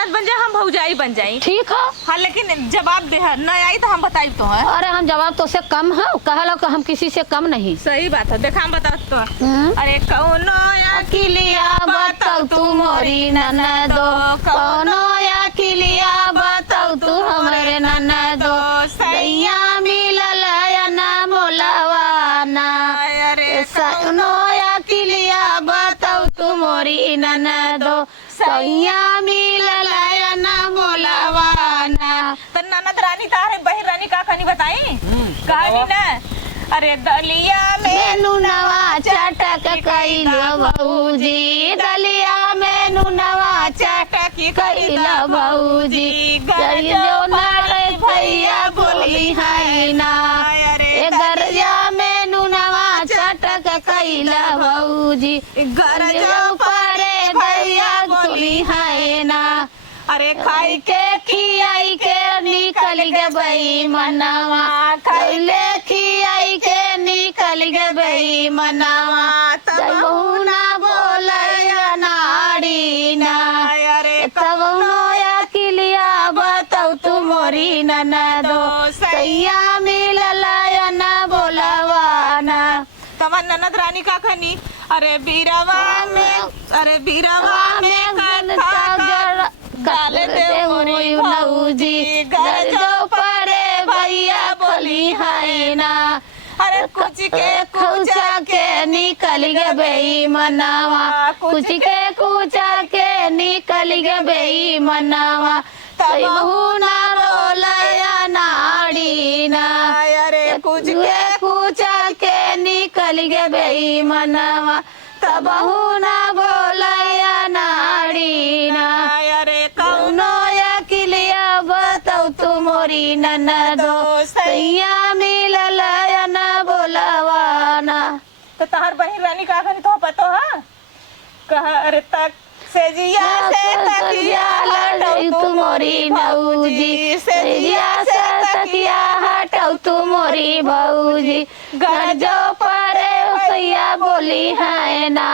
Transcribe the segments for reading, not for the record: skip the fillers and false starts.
ननद बन जाए हम भौजाई बन जाई। ठीक है। हाँ लेकिन जवाब दे न आई तो हम बताई तो है। अरे हम जवाब तो से कम है, कहलो कि हम किसी से कम नहीं। सही बात है, देखा हम बता तो। अरे कौनो अकेलिया बताओ तू मोरी ननदो, कौनो अकेलिया बताओ तू हमरे ननदो, सैया मिलल या ना मोलवाना। अरे कौनो अकेलिया बताओ तू मोरी ननदो, सैया मिलल या ना मोलवाना। तो ननद रानी तारे बहिर रानी का कहानी बताई कहानी ना। अरे दलिया में नुनवा चटक कइलो भौजी, दलिया में नुनवा चटक कइलो भौजी, गरजो मारे भैया बोली है ना। अरे दरिया में नुनवा चटक कइलो भौजी, गरजो पारे भैया बोली है ना। अरे खाई के खियाई के निकल गे बई मनवा, खैले खियाई के निकल गे बई मनवा, तब ना बोले नाड़ी ना। अरे तब नोया किलिया बताओ तू मोरी ननदो, सैया मिलल या ना बोलवाना। तब ननद रानी का खनी। अरे बीरवा में काले दे मोरी भौजी, घर जो पड़े भैया बोली है ना। अरे कुछ के कुचा के निकल गे बई मनावा, कुछ के कुचा के निकल गे बई मनावा, तब ना रोलया नाड़ी ना। अरे कुछ के कुचा के निकल गे बई मनावा, तब ना बोलया नाड़ी ना। अरे कौनो अकेलिया बताओ तू मोरी ननदो, सैया मिलल या ना बोलवाना। तो तहार बहिन रानी का कहानी तो पतो है कहा। अरे तक से जिया से तकिया हटाओ तू मोरी भौजी, से जिया से तकिया हटाओ तू मोरी भौजी, घर जो परे सैया बोली है ना।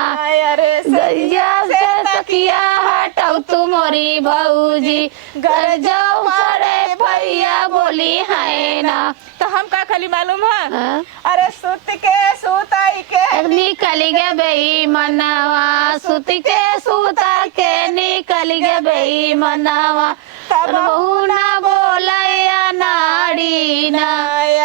अरे सैया से तकिया हटाओ तू मोरी भौजी, घर जो परे भैया बोली है ना। तो हम का खाली मालूम है। अरे सुत के सुताई के निकल गे बई मनवा, सुत के सुता के निकल गे बई मनवा, तब ना बोलया नाड़ी ना।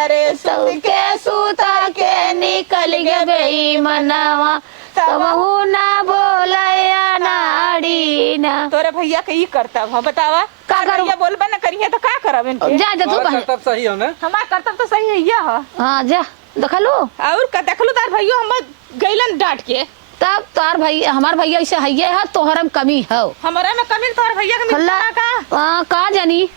अरे सुत के सुता के निकल गे बई मनवा, तब ना बोलया नाड़ी ना। तोरे भैया के ई करता है बतावा का करू। ये बोलबा ना करिए तो का करब इनके। जा जा तू कर्तव्य सही हो ना। हमार कर्तव्य तो सही है ये है। हां जा देखलो और का देखलो तार भैया हम गइलन डांट के। तब तार भैया हमार भैया ऐसे हइये है, तोहरम कमी है। हमारा में कमी तोहर भैया के मिलना का का जानी।